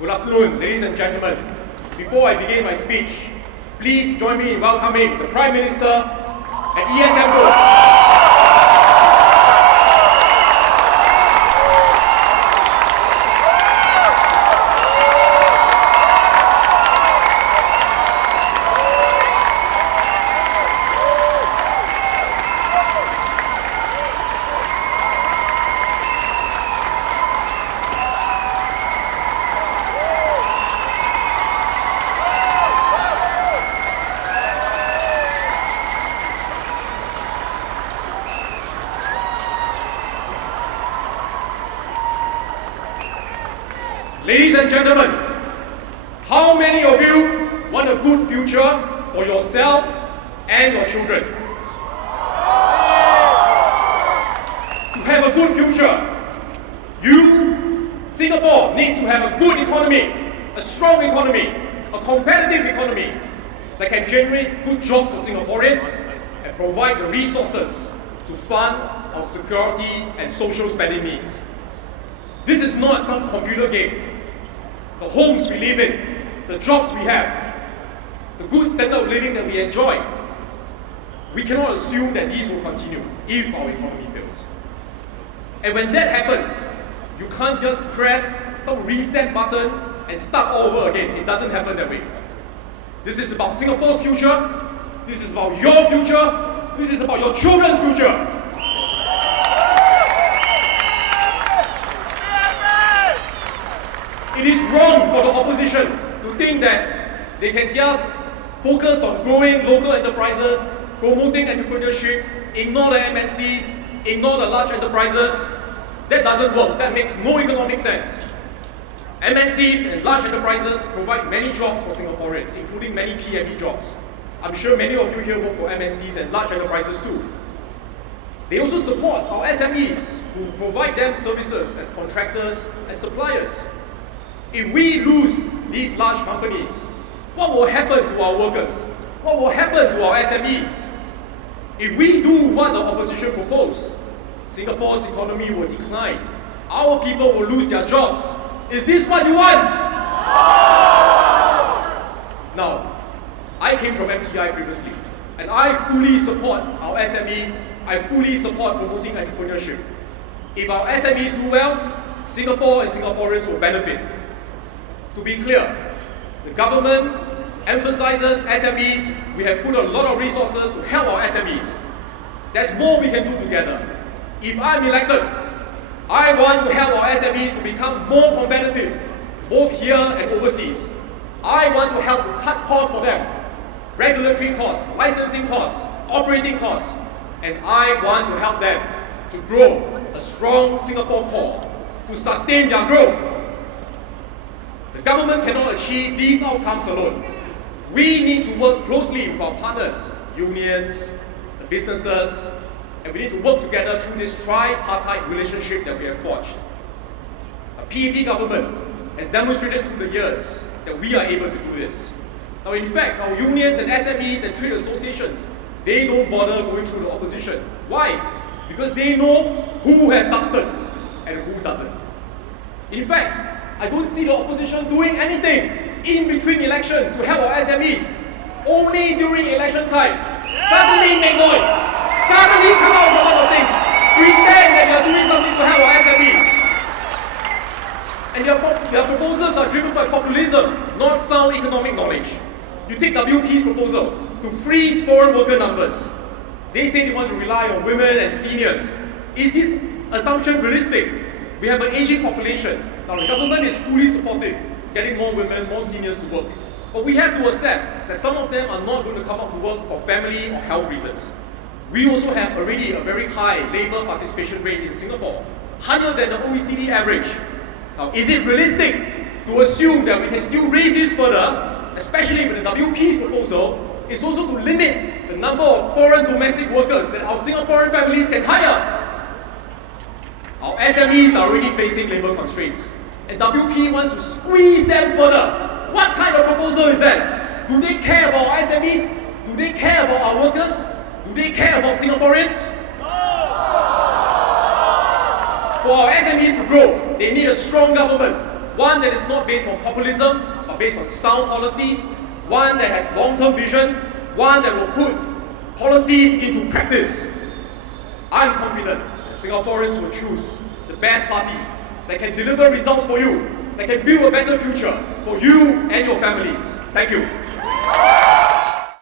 Good afternoon, ladies and gentlemen. Before I begin my speech, please join me in welcoming the Prime Minister and ESM Group. Ladies and gentlemen, how many of you want a good future for yourself and your children? To have a good future, Singapore needs to have a good economy, a strong economy, a competitive economy that can generate good jobs for Singaporeans and provide the resources to fund our security and social spending needs. This is not some computer game. The homes we live in, the jobs we have, the good standard of living that we enjoy, we cannot assume that these will continue if our economy fails. And when that happens, you can't just press some reset button and start all over again. It doesn't happen that way. This is about Singapore's future, this is about your future, this is about your children's future. It is wrong for the opposition to think that they can just focus on growing local enterprises, promoting entrepreneurship, ignore the MNCs, ignore the large enterprises. That doesn't work. That makes no economic sense. MNCs and large enterprises provide many jobs for Singaporeans, including many PME jobs. I'm sure many of you here work for MNCs and large enterprises too. They also support our SMEs who provide them services as contractors, as suppliers. If we lose these large companies, what will happen to our workers? What will happen to our SMEs? If we do what the opposition propose, Singapore's economy will decline. Our people will lose their jobs. Is this what you want? Now, I came from MTI previously, and I fully support our SMEs. I fully support promoting entrepreneurship. If our SMEs do well, Singapore and Singaporeans will benefit. To be clear, the government emphasizes SMEs. We have put a lot of resources to help our SMEs. There's more we can do together. If I'm elected, I want to help our SMEs to become more competitive, both here and overseas. I want to help to cut costs for them, regulatory costs, licensing costs, operating costs, and I want to help them to grow a strong Singapore core, to sustain their growth. The government cannot achieve these outcomes alone. We need to work closely with our partners, unions, the businesses, and we need to work together through this tripartite relationship that we have forged. A PAP government has demonstrated through the years that we are able to do this. Now, in fact, our unions and SMEs and trade associations, they don't bother going through the opposition. Why? Because they know who has substance and who doesn't. In fact, I don't see the opposition doing anything in between elections to help our SMEs. Only during election time, suddenly make noise, suddenly come out with a lot of things, pretend that they are doing something to help our SMEs. And their proposals are driven by populism, not sound economic knowledge. You take WP's proposal to freeze foreign worker numbers. They say they want to rely on women and seniors. Is this assumption realistic? We have an aging population. Now the government is fully supportive, getting more women, more seniors to work. But we have to accept that some of them are not going to come out to work for family or health reasons. We also have already a very high labour participation rate in Singapore, higher than the OECD average. Now, is it realistic to assume that we can still raise this further, especially with the WP's proposal, is also to limit the number of foreign domestic workers that our Singaporean families can hire? Our SMEs are already facing labour constraints, and WP wants to squeeze them further. What kind of proposal is that? Do they care about our SMEs? Do they care about our workers? Do they care about Singaporeans? For our SMEs to grow, they need a strong government, one that is not based on populism, but based on sound policies, one that has long-term vision, one that will put policies into practice. I'm confident that Singaporeans will choose the best party that can deliver results for you, that can build a better future for you and your families. Thank you.